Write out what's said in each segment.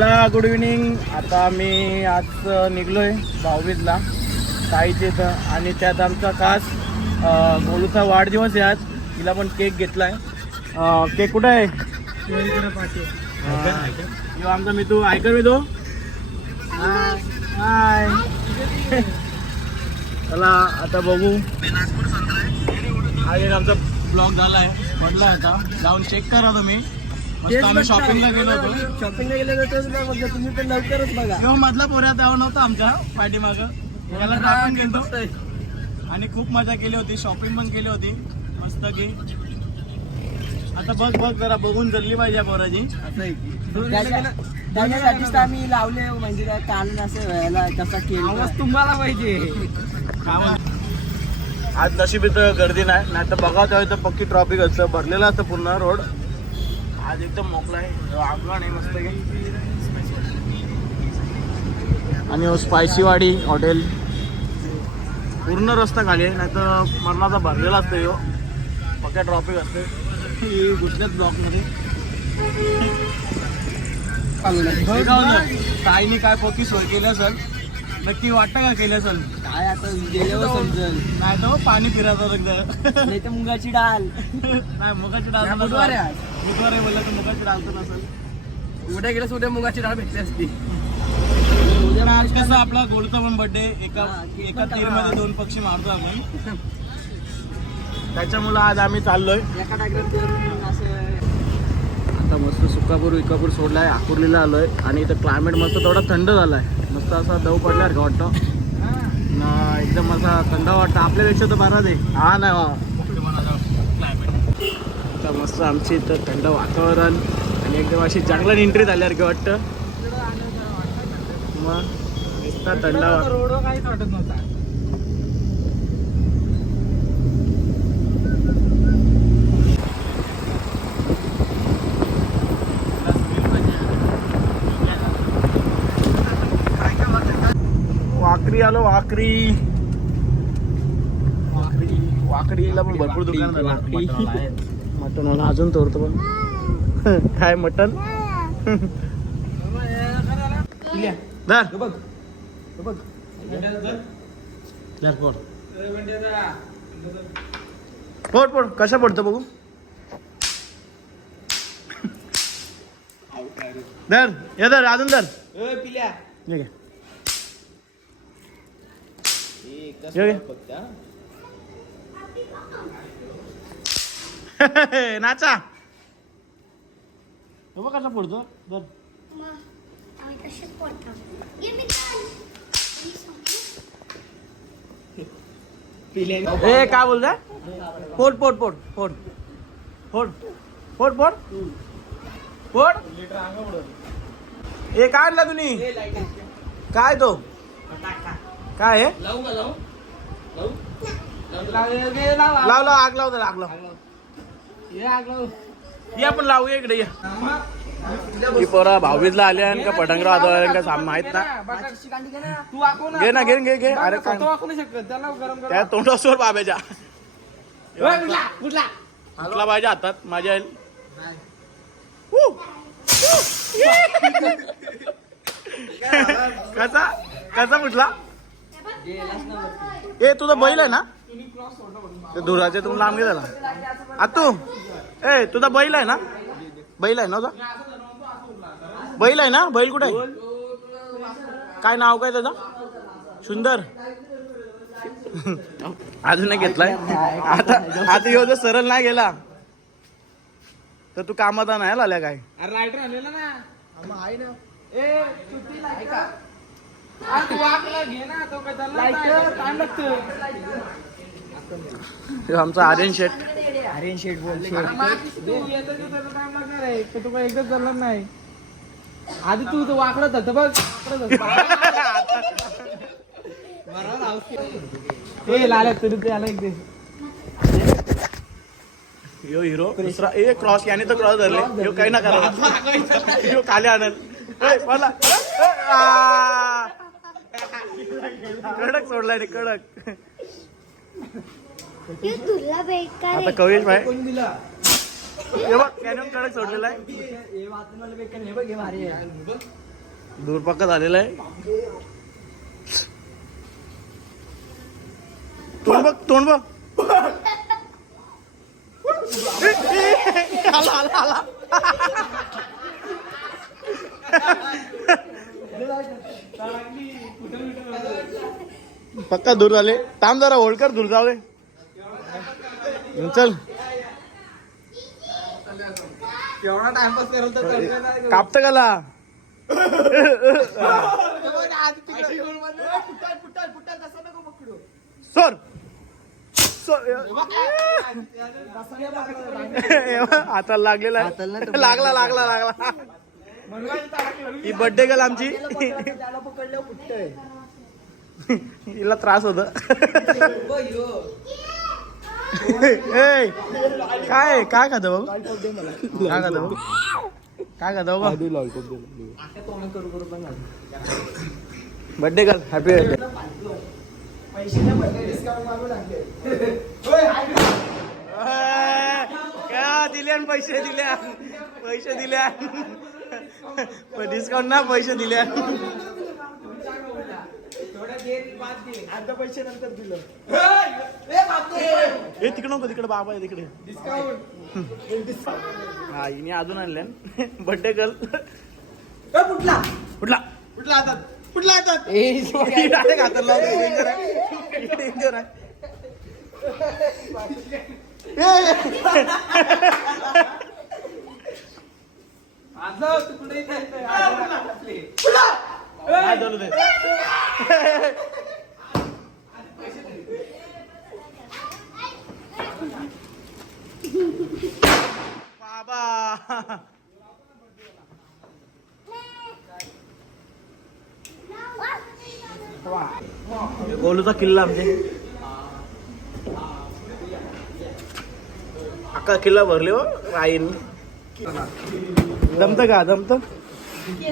चला good evening. आता मी आज निघलोय भाऊबीजला ताईच्या इथं आणि त्यात आमचा खास गोलूचा वाढदिवस आहे आज. तिला पण केक घेतलाय. केक कुठं आहे? आमचा मी तू ऐकर मी तो हाय. चला आता बघू. हा एक आमचा ब्लॉग झालाय म्हटलं आता जाऊन चेक करा तुम्ही. मस्त आम्ही शॉपिंगला गेलो होतो. शॉपिंगला गेलो होतो तुम्ही पण लवकरच बघा. तेव्हा मधला पोऱ्या तेव्हा नव्हता आमच्या पाठीमागं. त्याला आपण गेलो आणि खूप मजा केली होती. शॉपिंग पण केली होती मस्त की. आता बघ बघ जरा बघून जल्ली पाहिजे पोराची. असं आहे की त्याच्यासाठीच आम्ही लावले म्हणजे काय काल असं व्हायला कसा केला तुम्हाला पाहिजे. आज नशीब इथं गर्दी नाही तर बघा तेव्हा इथं पक्की ट्रॉफिक असतं. भरलेलं असतं पूर्ण रोड. आज एकदम मोकळा आहे. आगळण आहे मस्त की. आणि स्पायसी वाडी हॉटेल पूर्ण रस्ता खाली आहे. नाही तर मरणाचा भरलेला असतो ह्यो. पक्या ट्रॉफिक असते गुजरात ब्लॉकमध्ये. ताईने काय पक्की सोय केली असेल नक्की वाटतं का केली असेल. काय आता गेल्यावर समजेल. नाही तर पाणी फिरायचं एकदा. नाही तर मुगाची डाळ. नाही मुगाची डाळ बुधवार बुधवार बोललं तर मुगाची डाळ तर नसेल. उद्या गेल्यास उद्या मुगाची डाळ भेटली असती. आज कसं आपला गोलचा पण बर्थडे एका तीरमध्ये दोन पक्षी मारतो आपण. त्याच्यामुळं आज आम्ही चाललोय. एका टाकल्यात असं आता मस्त सुकापूर विकापूर सोडलाय. आकुर्लीला आलोय आणि इथं क्लायमेट मस्त थोडा थंड झालाय. मस्त असा दव पडल्यावर का वाटतं ना. एकदम असा थंड वाटतं. आपल्यापेक्षा तर बराच आहे. हा नाही आता मस्त आमची इथं थंड वातावरण आणि एकदम अशी जंगलात एंट्री झाल्यावर का वाटतं. मग नुसता थंड रोड काहीच वाटत नव्हता. वाकरी आलो. वाकडीला पण भरपूर दुकान मटन वाला अजून तोडतो पण काय मटन. पोट कशा पडतं बघू. धर हे धर अजून धर. ठीक आहे. नाचा बघ कसा पडतो. धर ए काय बोलता. पोट पोट पोट पोट पोट पोट पोट पोट. ए काय आणला तुम्ही. काय तो काय आहे. लाव आग लाव तर आग लाव. या पण लावूया इकडे या. ही पोरा भाऊबीजला आल्या आणि का पटंगरा वाजवायला का माहित ना. घे ना घे घे. अरे त्या तोंडासोर बाब्याच्या कुठला पाहिजे हातात माझ्या. कसा कसा फुटला. ए तुझा बैल आहे ना. ते धुराचे तुम्ही लांब गेला आतू. ए तुझा बैल आहे ना. बैल आहे ना तुझा. बैल आहे ना. बैल कुठे आहे. काय नाव काय त्याचा. सुंदर. अजून नाही घेतलाय. आता ह्यो जर सरळ नाही गेला तर तू कामाचा नाही आल्या काय. रायटर आणलेला ना. आमचा आर्यन शेट. बोल तू काय एकदाच चालणार नाही. आधी तू वाकडत होतं बघ. लाल्या तुझं ते आलं एक यो हिरो दुसरा. ए क्रॉस याने तर क्रॉस धरले. यो काही ना करा. यो खाली आणल. कडक सोडलाय रे कडक. आता कवेश भाई हे बघ कॅनॉन कडक सोडलेला आहे. दूर पक्का झालेला आहे. तोंड बघ तोंड बघ. आला आला आला. पक्का दूर झाले. थांब जरा होल्ड दूर जाऊ दे. चल एवढा टाइमपास करत तर कापत गला. सर आता लागलेला आहे. लागला लागला लागला. ही बर्थडे गर्ल आमची. हिला त्रास होत. काय काय खात भाऊ. काय खात भाऊ. काय खात भाऊ. Birthday girl happy birthday. काय दिल्या पैसे दिल्या. पैसे दिल्या. डिस्काउंट ना पैसे दिल्या. आता पैसे नंतर दिलं. हे तिकडं नको तिकडे बाबा आहे तिकडे. हा हिने अजून आणल्या. Birthday girl. कुठला कुठला कुठला हातात कुठला हातात डायरेक्ट हाताला डेंजर आहे. डेंजर आहे. काय चालू ते. बाबा गोलूचा किल्ला आमचे. अख्खा किल्ला भरले हो आईन. जमत का जमत.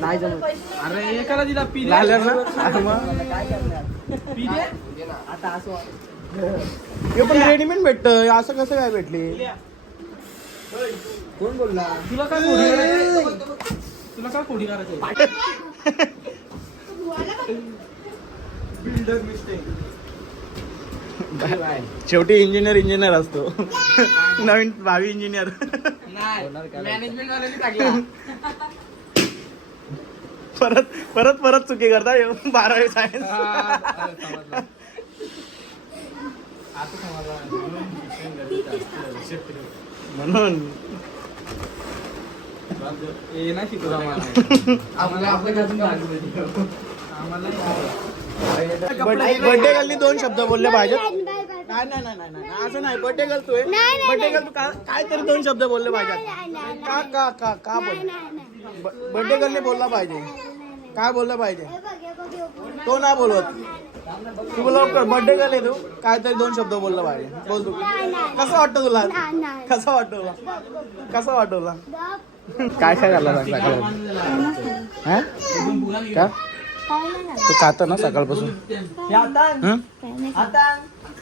नाही जमत. अरे एकाला दिला पी लागलं ना. काय करणार आता असं हे पण रेडीमेड भेटत. असं कसं काय भेटले. कोण बोलला तुला काय कोडी करायचं. तुला काय कोडी करायचं. Builder mistake. शेवटी इंजिनियर असतो. नवीन भावी इंजिनियर. मॅनेजमेंट वाल्यांनी टाकला. परत परत परत चुकी करता. 12वी सायन्स. म्हणून नाही शिकवत आम्हाला. बर्थडे गर्लनी 2 शब्द बोलले पाहिजेत. नाही नाही नाही नाही असं नाही. बर्थडे गर्ल तू आहे. बर्थडे गर्ल तू काय तरी 2 शब्द बोलले पाहिजेत. का का का का बोल. बर्थडे गर्लने बोलला पाहिजे. काय बोललं पाहिजे. तो नाही बोलत. तू बोल बर्थडे गर्ल आहे तू. काय तरी 2 शब्द बोलला पाहिजे. बोल तू. कसं वाटतं तुला. कसं वाटतं तुला. कसं वाटतं तुला. काय काय करला सकाळ. का तू खात ना सकाळपासून.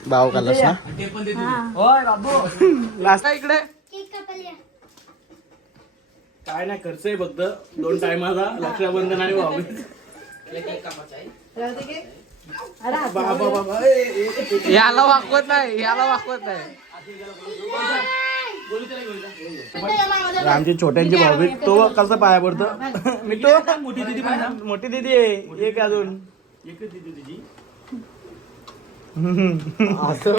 भाव खाल्लास ना. होय बाबू. लास्ट इकडे काय नाही खर्च आहे फक्त 2 टायमाला. रक्षाबंधन आणि भाऊबीज. बाबा बाबा याला वाकवत नाही. याला वाकवत नाही. आमची छोट्यांची भाऊबीज. तो कसं पाया पडतो. मी तो मोठी दिदी मोठी दिदी आहे. एक अजून एकच दिदी तुझी. असं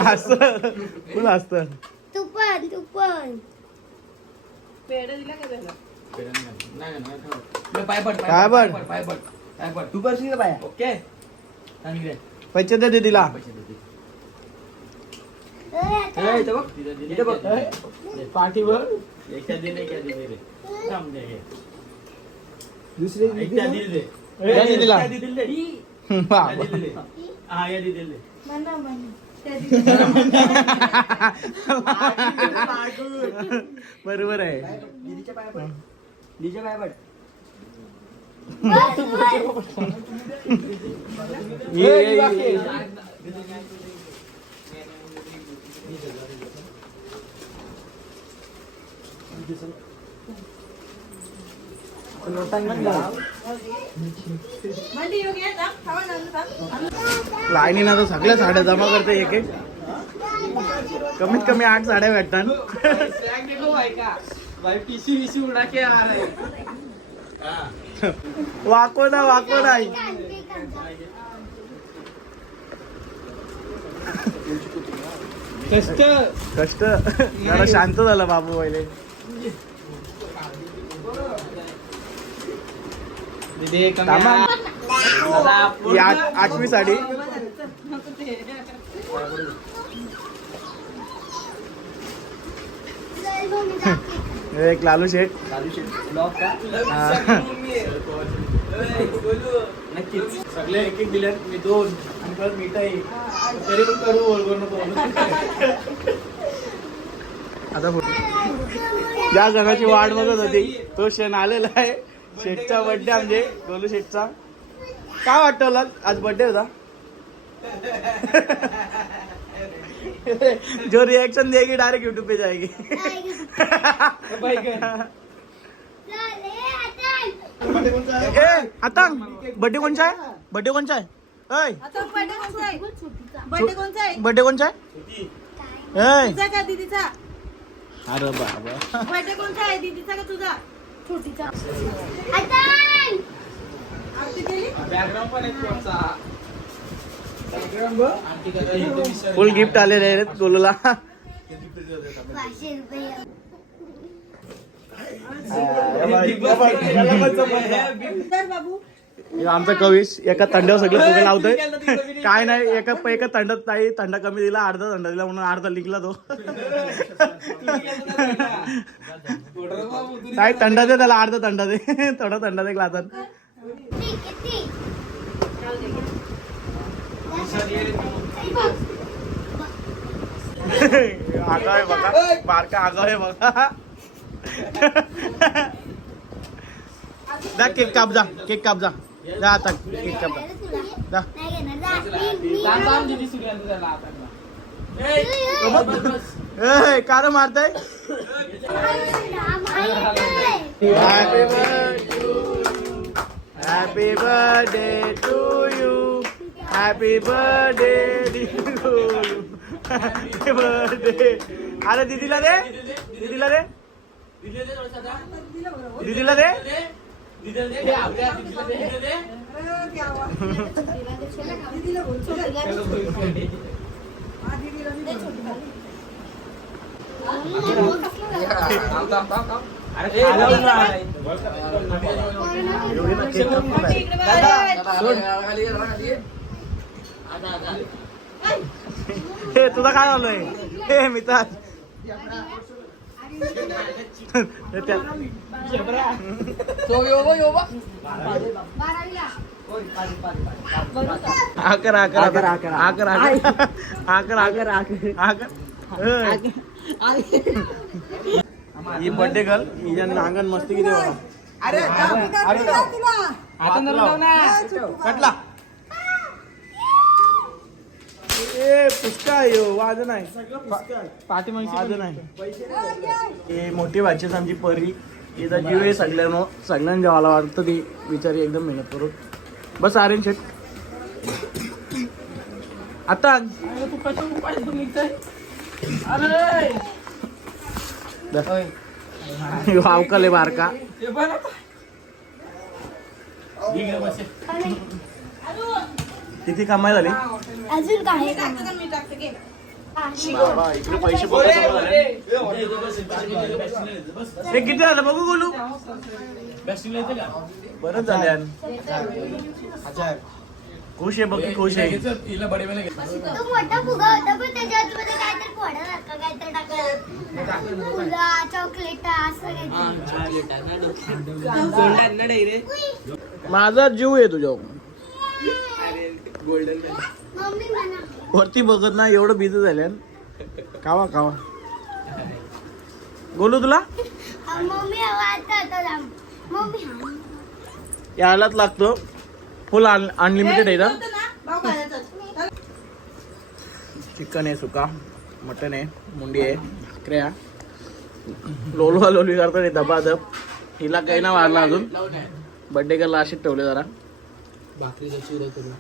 फुल असतं. तू पण पाय पड काय बड पाय पड पाय पड. तू करशील का बाया. ओके. पैसे दे दीदीला. इथे बघ. पाठीवर दुसरी दीदीला. बरोबर आहे. दीदीच्या पाया पड. दीदीच्या पाया पड. लाईनीनं आता सगळ्या साड्या जमा करते एक एक. कमीत कमी 8 साड्या भेटतात. वाको नाही. कष्ट जरा शांत झालं बाबू पहिले. ही 8वी साडी. एक लालू शेठ. नक्कीच सगळे एक एक दिले. मी 2 आणि परत मिठाई तरी पण करू बोल नको. आता ज्या जणाची वाट बघत होती तो क्षण आलेला आहे. शेठचा बर्थडे म्हणजे गोलू शेठचा. काय वाटतं तुला आज बर्थडे होता? जो रिएक्शन देगी डायरेक्ट यूट्यूब पे जाएगी. आता बर्थडे कोणचा आहे? बर्थडे कोणचा आहे? बर्थडे कोणचा आहे? दीदीचा अरे बाबा बर्थडे कोणता आहे? दीदीचा का तुझा? छोटीचा. आरती केली? बॅकग्राऊंड पण एक कोणचा फुल गिफ्ट आलेले आहेत गोलूला. बाबू आमचा कविश एका थंडावर सगळं फुगे लावतोय. काय नाही एका थंडात नाही. थंडा कमी दिला, अर्धा थंडा दिला म्हणून अर्धा लिखला तो. काय थंडा दे त्याला, अर्धा थंडा दे. थोडा थंडा दे ग्लासात. आगाव आहे बघा, बारका आगाव आहे बघा. जा केक काप जा, केक काप जा. जा आता केक काप जा. कार मारताय. Happy birthday to you. Happy birthday to you. Happy birthday. अरे दीदीला दे, दीदीला दे, दीदीला दे. हे तुझा काय झालंय? हे मित्र ही बर्थडे गर्ल हिच्या अंगण मस्ती किती बघा. कटला ए पुष्का यो वाज नाही पाठी वाज नाही. ही मोठी भाचीच आमची परी. हिचा जीव आहे सगळ्यांना जेवायला वाटतं. ती बिचारी एकदम मेहनत करून. बस आर्यन शेट आता तू कसं उपाय निघतोय? अवकाले बारका. किती कमाई झाली? अजून काय बाबा इकडे पैसे हे किती झालं बघू बोलू. बरंच झालं. खुश आहे बघ, खुश आहे. तो मोठा फुगा होता पण त्याच्या आतमध्ये काहीतरी फोडासारखं काहीतरी टाकलं. फुला चॉकलेट असं माझा जीव आहे तुझ्या मम्मी म्हणा वरती बघत नाही. एवढं बिझी झाल्या. कावा कावा बोलू तुला मम्मी आता मम्मी यायलाच लागतो. फुल अनलिमिटेड आहे ना. चिकन आहे, सुका मटन आहे, मुंडी आहे, भाकऱ्या. लोलवा लोलवी करतात धबाधब. हिला काही ना मारला अजून. बर्थडे गर्लला अशीच ठेवले जरा. भाकरीचा चुरा करून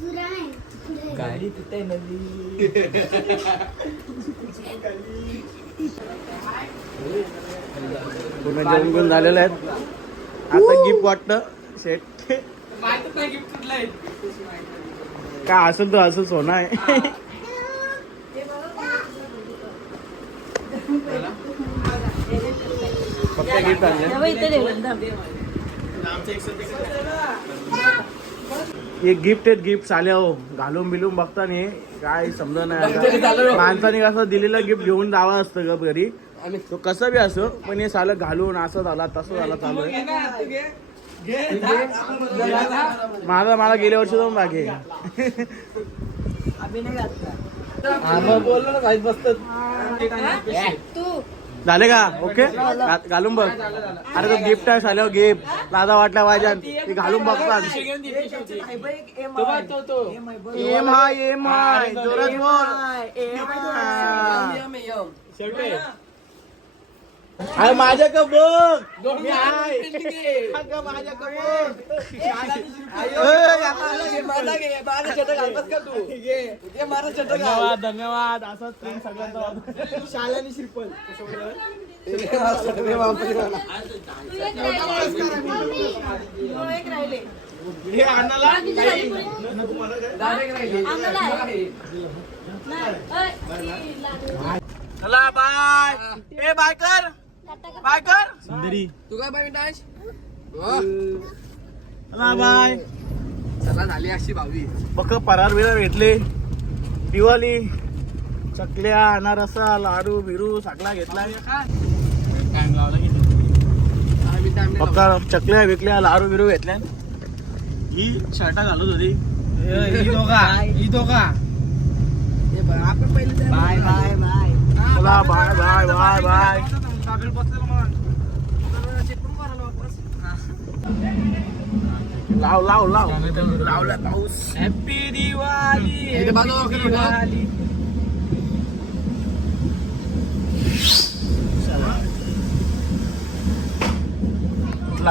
तुला नाही. गाडी तिथे नदी. पूर्ण जेवण घेऊन झालेले आहेत. आता गिफ्ट वाटतं शेट. माहितच नाही गिफ्ट कुठलं आहे. काय असेल तर असं सोनं आहे. फक्त गिफ्ट आणले. हे गिफ्ट आहेत गिफ्ट आले हो. घालून बिलून बघता नाही काय समजा नाही. माणसाने कसं दिलेलं गिफ्ट घेऊन जावं असतं ग घरी. तो कसं बी असो पण हे सालं घालून असं झाला तसं झाला चालू आहे. मला गेल्या वर्षी जाऊन मागे आम्ही नाही घातला. बोललो ना भाई बसतात. झाले का ओके घालून बघ. अरे तो गिफ्ट आहे साल्यावर गिफ्ट लादा वाटल्या पाहिजे ते घालून बघतात. एम हाय जोरात बोल. अरे माझ्या का बघ मी आहे. माझ्या धन्यवाद धन्यवाद. असंच प्रेम सगळ्यांचा. शाळानी श्रीफल हे अन्नाला चला बाय. ए बाय कर बाय कर सुंदरी. तू काय बाय डाश चला बाय. चला झाली अशी भावी. बघ परार बिरार भेटले. दिवाळी चकल्या अनारसा लाडू बिरू सगळा घेतला. टाइम लावला बघ चकल्या विकल्या लाडू बिरू घेतल्या. ही शर्टा घालत होती. ही दोघा आपण पहिले बाय बाय बाय. चला बाय बाय बाय बाय. लाव लाव लाव लावला पाऊस. हॅपी दिवाळी.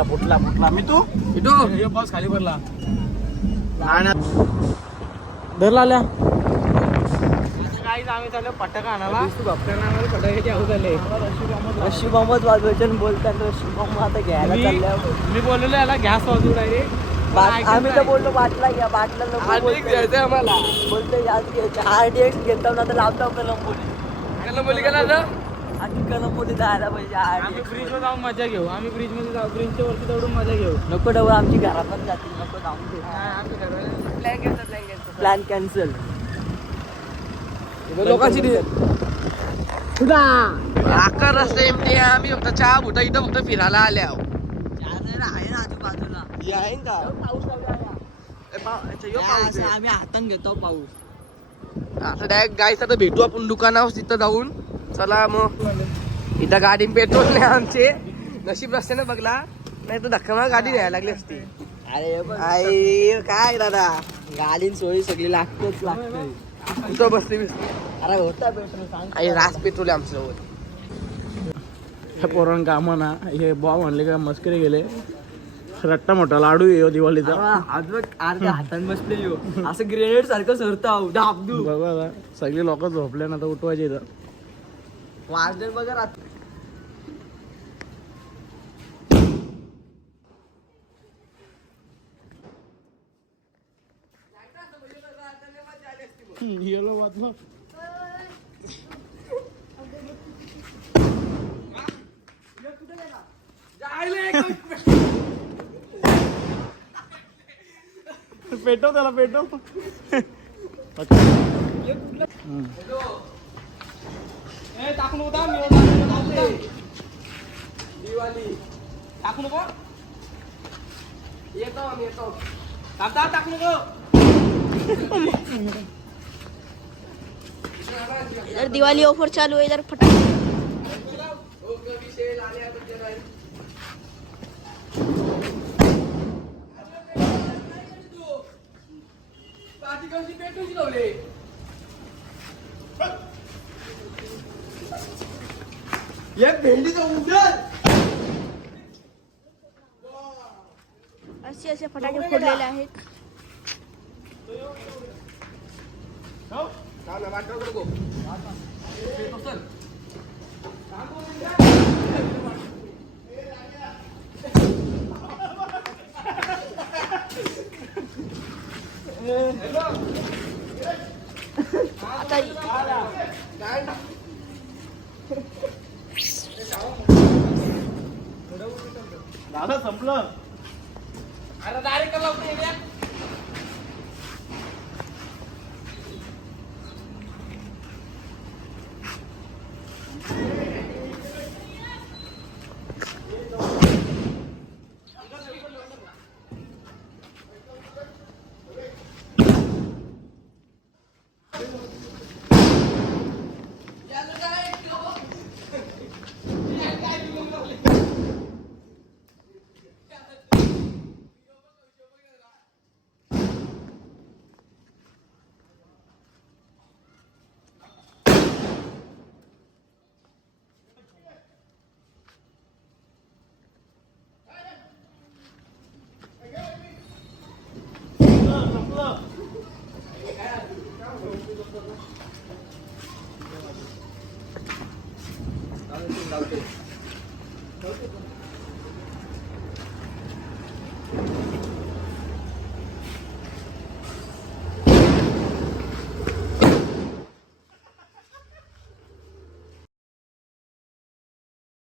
फुटला फुटला मी तू बस खाली भरला. धरला आल्या काही आम्ही चाललो फटाका आणायला. फटाक्याचे आऊत आले. रशी बॉम्बच वाजवायचे बोलतात. रशी बॉम्ब आता घ्यायला चालल्या. मी बोललेलो याला गॅस वाजवू डायरेक्ट. आम्ही तर बोललो बाटला घ्या बाटला घ्यायचंय आम्हाला. बोलतोय आज घ्यायचे. RDX घेतो ना तर लावतो कलंबोली. बोली गेला ना आणि कलंबोली जायला पाहिजे. आम्ही RDX फ्रीज वर जाऊन मजा घेऊ. आम्ही फ्रीज मध्ये जाऊ. फ्रीजच्या वरती तेवढून मजा घेऊ. नको डबल आमची घरात जातील. नको जाऊन दे. Plan cancel. लोकांची आकार रस्ते एमटी. आम्ही फक्त चहा बुटा इथं फक्त फिरायला आल्या. आहे ना आजूबाजूला. आम्ही हातान घेतो पाऊस. आता डायरेक्ट गायचं तर भेटू आपण दुकानावर तिथं जाऊन. चला मग. इथं गाडी पेट्रोल नाही आमचे. नशीब रस्त्याने बघला नाही तर धक्का मला गाडी न्यायला लागली असती. अरे काय दादा गाडीन सोयी सगळी लागतेच लागते. कुठं बसली अरे होता पेट्रोल सांग. आणि रास पेट्रोल आहे आमच्यासोबत. पोरण काम ना हे बॉ म्हणले का मस्करी गेले. रट्टा मोठा लाडू येऊ दिवाळीचा. आज बघ अर्ध्या हातान बसले यो. असं ग्रेनेड सारखं सरताव दाबदू. बघा सगळे लोक झोपले ना तर उठवायचे इथं. वाजले बघा रात्री. येलो वाचलं. पेटव त्याला पेटव. टाकू नको दिवाळी. टाकू नको. येतो आम्ही येतो. टाकू नको. इधर दिवाली ऑफर चालू है. इधर फटाके एक भेंडीचा उडल. फॅन्सी असे फटाके फोडलेले आहेत. आता दादा संपलं. अरे डायरेक्ट लावतो